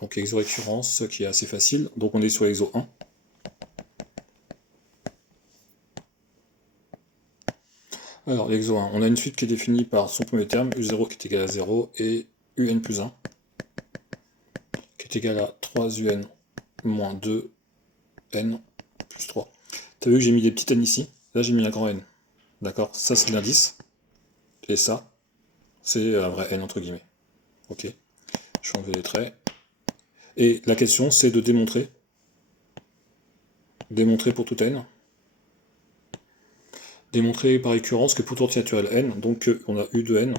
Donc exo-récurrence qui est assez facile. Donc on est sur l'exo 1. Alors l'exo 1, on a une suite qui est définie par son premier terme, u0 qui est égal à 0, et un plus 1, qui est égal à 3un moins 2n plus 3. Tu as vu que j'ai mis des petits n ici, là j'ai mis un grand N. D'accord? Ça c'est l'indice, et ça, c'est un vrai N entre guillemets. Ok? Je vais enlever les traits. Et la question c'est de démontrer pour tout n, démontrer par récurrence que pour tout entier naturel n, donc on a u de n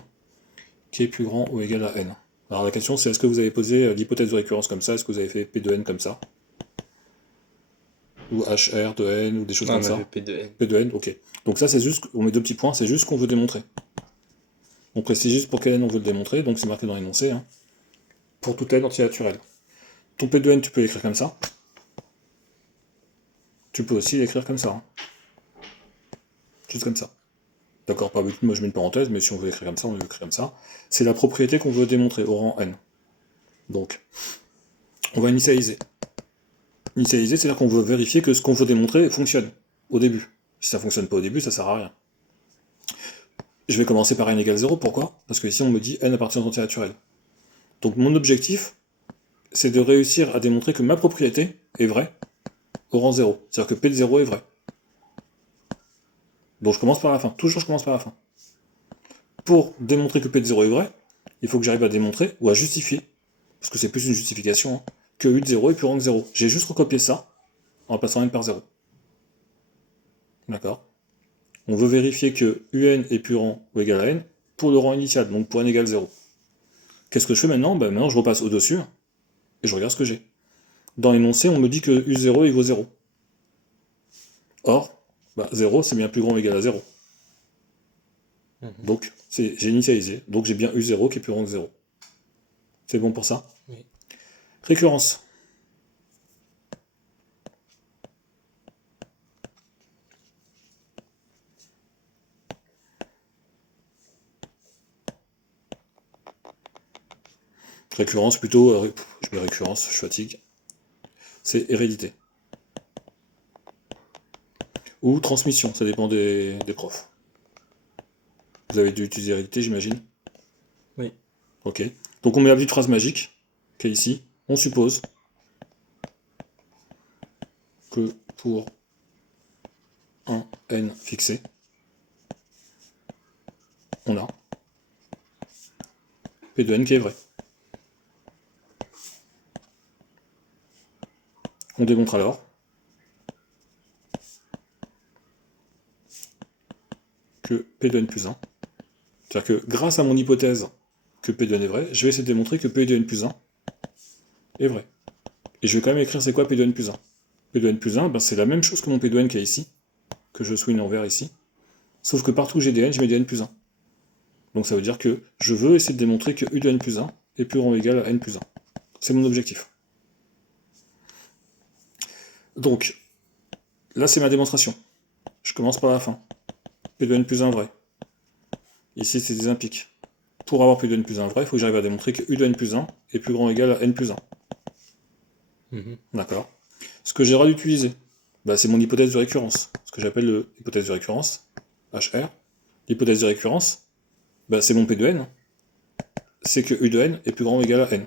qui est plus grand ou égal à n. Alors la question c'est est-ce que vous avez posé l'hypothèse de récurrence comme ça, est-ce que vous avez fait p de n comme ça, ou hr de n, ou des choses comme on a ça. fait P de N. P de n, ok. Donc ça c'est juste, on met deux petits points, c'est juste ce qu'on veut démontrer. On précise juste pour quel n on veut le démontrer, donc c'est marqué dans l'énoncé, hein. Pour tout n entier naturel. Ton p de n tu peux l'écrire comme ça. Tu peux aussi l'écrire comme ça, hein. Juste comme ça. D'accord, pas but, moi je mets une parenthèse, mais si on veut l'écrire comme ça, on l'écrit comme ça. C'est la propriété qu'on veut démontrer au rang n. Donc, on va initialiser. Initialiser, c'est-à-dire qu'on veut vérifier que ce qu'on veut démontrer fonctionne au début. Si ça fonctionne pas au début, ça sert à rien. Je vais commencer par n égale 0, pourquoi? Parce que ici on me dit n appartient au entier naturel. Donc mon objectif, c'est de réussir à démontrer que ma propriété est vraie au rang 0. C'est-à-dire que p de 0 est vrai. Donc je commence par la fin. Toujours je commence par la fin. Pour démontrer que p de 0 est vrai, il faut que j'arrive à démontrer, ou à justifier, parce que c'est plus une justification, hein, que u de 0 est plus grand que 0. J'ai juste recopié ça, en remplaçant n par 0. D'accord? On veut vérifier que un est plus grand ou égal à n pour le rang initial, donc pour n égale 0. Qu'est-ce que je fais maintenant? Ben maintenant je repasse au-dessus, et je regarde ce que j'ai. Dans l'énoncé, on me dit que u0 il vaut 0. Or, 0 c'est bien plus grand ou égal à 0. Donc, j'ai initialisé. Donc j'ai bien u0 qui est plus grand que 0. C'est bon pour ça? Oui. Récurrence. Récurrence plutôt, je mets récurrence, je fatigue. C'est hérédité. Ou transmission, ça dépend des profs. Vous avez dû utiliser hérédité, j'imagine? Oui. Ok. Donc on met la petite phrase magique, qui est ici. On suppose que pour un n fixé, on a p de n qui est vrai. On démontre alors que p de n plus 1, c'est-à-dire que grâce à mon hypothèse que p de n est vrai, je vais essayer de démontrer que p de n plus 1 est vrai. Et je vais quand même écrire c'est quoi p de n plus 1. P de n plus 1, c'est la même chose que mon p de n qui est ici, que je souligne en vert ici, sauf que partout où j'ai des n, je mets des n plus 1. Donc ça veut dire que je veux essayer de démontrer que u de n plus 1 est plus grand ou égal à n plus 1. C'est mon objectif. Donc, là c'est ma démonstration. Je commence par la fin. P de n plus 1 vrai. Ici c'est des impiques. Pour avoir p de n plus 1 vrai, il faut que j'arrive à démontrer que u de n plus 1 est plus grand ou égal à n plus 1. D'accord. Ce que j'ai le droit d'utiliser, c'est mon hypothèse de récurrence. Ce que j'appelle l'hypothèse de récurrence, HR. L'hypothèse de récurrence, c'est mon p de n. C'est que u de n est plus grand ou égal à n.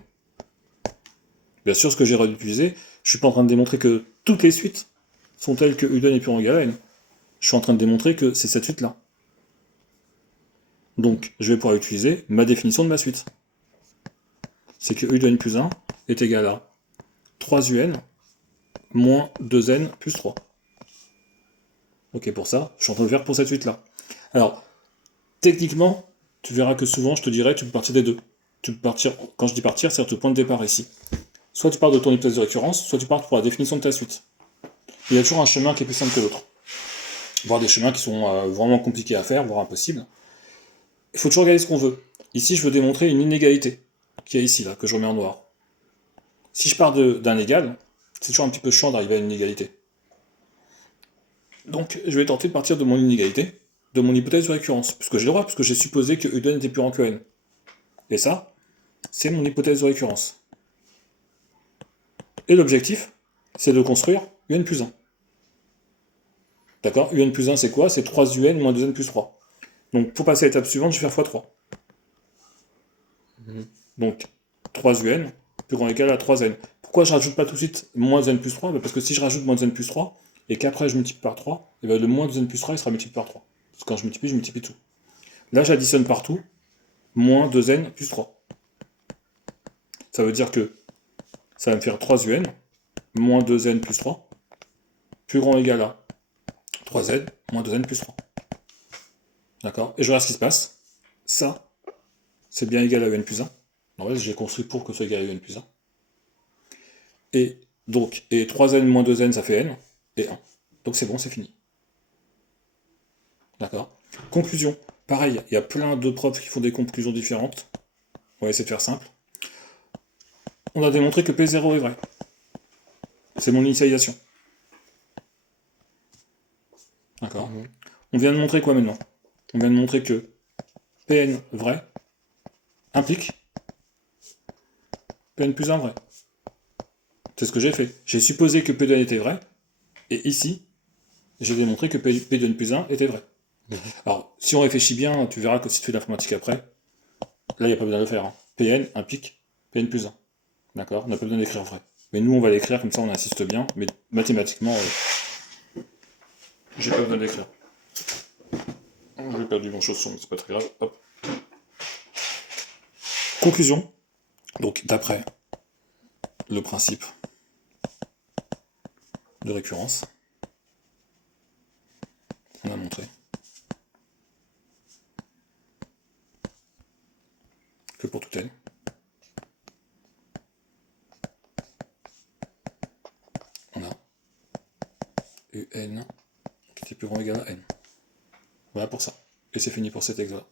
Bien sûr, ce que j'ai le droit d'utiliser, je suis pas en train de démontrer que toutes les suites sont telles que u de n est plus grand ou égal à n. Je suis en train de démontrer que c'est cette suite-là. Donc, je vais pouvoir utiliser ma définition de ma suite. C'est que u de n plus 1 est égal à 3un moins 2n plus 3. Ok, pour ça, je suis en train de le faire pour cette suite-là. Alors, techniquement, tu verras que souvent, je te dirais, tu peux partir des deux. Tu peux partir, quand je dis partir, c'est le point de départ ici. Soit tu pars de ton hypothèse de récurrence, soit tu pars pour la définition de ta suite. Il y a toujours un chemin qui est plus simple que l'autre. Voire des chemins qui sont vraiment compliqués à faire, voire impossibles. Il faut toujours regarder ce qu'on veut. Ici, je veux démontrer une inégalité, qui est ici, là, que je remets en noir. Si je pars d'un égal, c'est toujours un petit peu chiant d'arriver à une inégalité. Donc, je vais tenter de partir de mon inégalité, de mon hypothèse de récurrence, puisque j'ai le droit, puisque j'ai supposé que u de n était plus grand que n. Et ça, c'est mon hypothèse de récurrence. Et l'objectif, c'est de construire un plus 1. D'accord? Un plus 1, c'est quoi? C'est 3un moins 2n plus 3. Donc, pour passer à l'étape suivante, je vais faire x3. Donc, 3un plus grand ou égal à 3n. Pourquoi je rajoute pas tout de suite moins n plus 3? Parce que si je rajoute moins n plus 3, et qu'après je multiplie par 3, et bien le moins 2n plus 3, il sera multiplié par 3. Parce que quand je multiplie tout. Là, j'additionne partout, moins 2n plus 3. Ça veut dire que ça va me faire 3un, moins 2n plus 3, plus grand ou égal à 3n, moins 2n plus 3. D'accord? Et je regarde ce qui se passe. Ça, c'est bien égal à n plus 1. En fait, j'ai construit pour que ce soit égal à n plus 1. Et donc, et 3n moins 2n, ça fait n, et 1. Donc c'est bon, c'est fini. D'accord? Conclusion. Pareil, il y a plein de profs qui font des conclusions différentes. On va essayer de faire simple. On a démontré que P0 est vrai. C'est mon initialisation. D'accord? On vient de montrer quoi maintenant? On vient de montrer que Pn vrai implique Pn plus 1 vrai. C'est ce que j'ai fait. J'ai supposé que P de n était vrai, et ici, j'ai démontré que P de n plus 1 était vrai. Alors, si on réfléchit bien, tu verras que si tu fais de l'informatique après, là, il n'y a pas besoin de le faire. Hein. Pn implique Pn plus 1. D'accord? On n'a pas besoin d'écrire vrai. Mais nous, on va l'écrire, comme ça on insiste bien, mais mathématiquement, j'ai pas besoin d'écrire. J'ai perdu mon chausson, mais c'est pas très grave. Hop. Conclusion. Donc, d'après le principe de récurrence, on a montré que pour tout n, on a un qui est plus grand ou égal à n. Voilà pour ça. Et c'est fini pour cet examen.